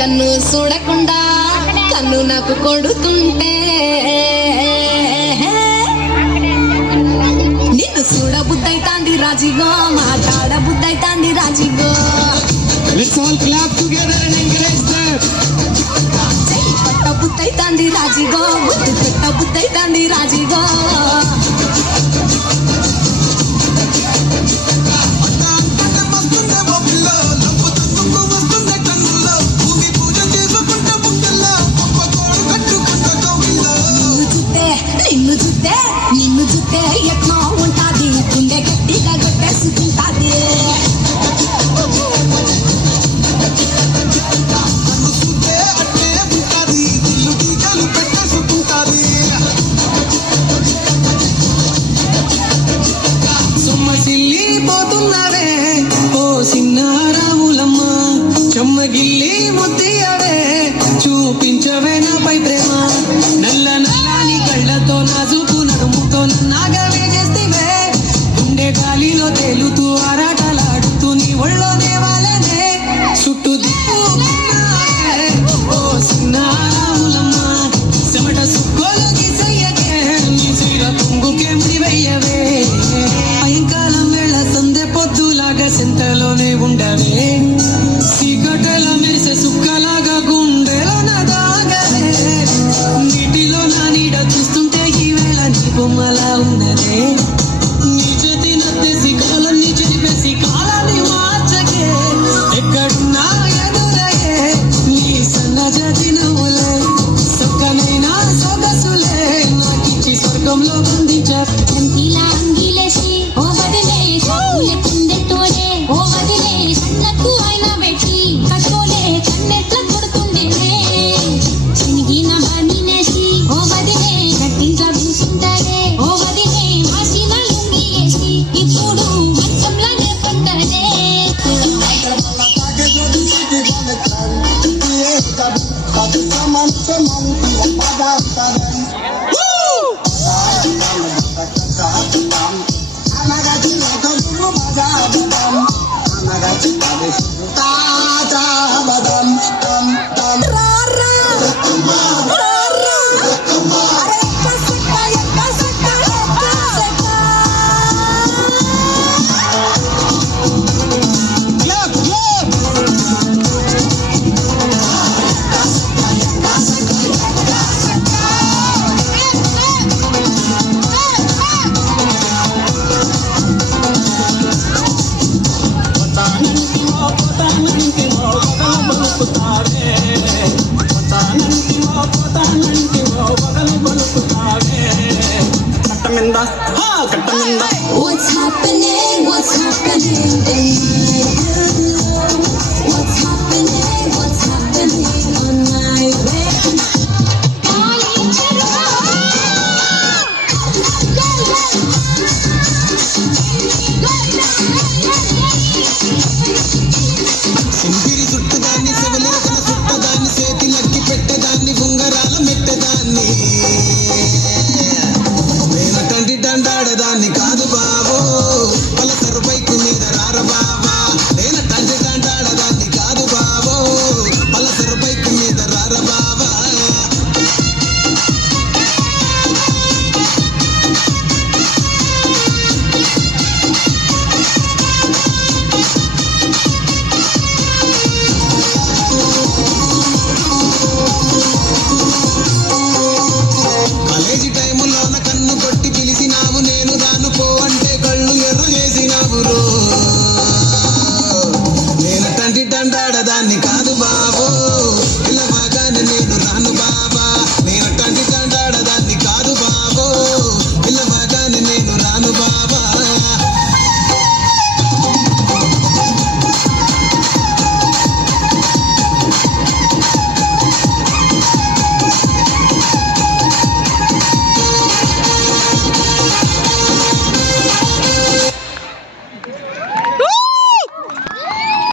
కన్ను చూడకుండా కన్ను నాకు కొడుతుంటే నిన్ను చూడబుద్దైతాంది రాజిగో మాట్లాడబుద్దైతాంది రాజిగో. Let's all clap together and encourage them. చెయ్యి పట్టబుద్దైతాంది రాజిగో ముద్దు పెట్టబుద్దైతాంది రాజిగో. నిన్ను చూస్తే ఎట్లా ఉంటాది గుండె గట్టిగా కొట్టేసుకుంటాది. సొమ్మసిల్లిపోతున్నవే ఓ సిన్నారాములమ్మ చెమ్మగిల్లి ముద్దియవే చూపించవే నాపై ప్రేమ. నల్ల నల్లని కళ్ళతో నాజుకు నడుముతో నన్నాగవే చేస్తేవే గుండె గాలిలో తేలుతూ ఆరాటలాడుతూ నీ ఒళ్ళోనే వాళ్ళనే చుట్టూ దిక్కున్నావే ఓ సిన్నారాములమ్మ చెమట సుక్కోలు గీసయ్యకే నీ సీర తుంగుకే ముడివయ్యవే. సాయంకాలం వేళ సందె పొద్దులాగా సెంతలోనే ఉండవే సీకటల మెరిసే సుక్కలాగా గుండెలో నదాగవే. నీటిలో నా నీడ చూస్తుంటే ఈ వేళ నీ బొమ్మలా ఉన్నదే. నీ చేతి నత్తేసి కాలాన్ని చెరిపేసి కాలాన్ని మార్చకే ఎక్కడున్నా ఎదురయ్యే నీ సన్నజాతి నవ్వులే సొక్కనైన సొగసులే నాకిచ్చి స్వర్గంలో బంధించా. Tá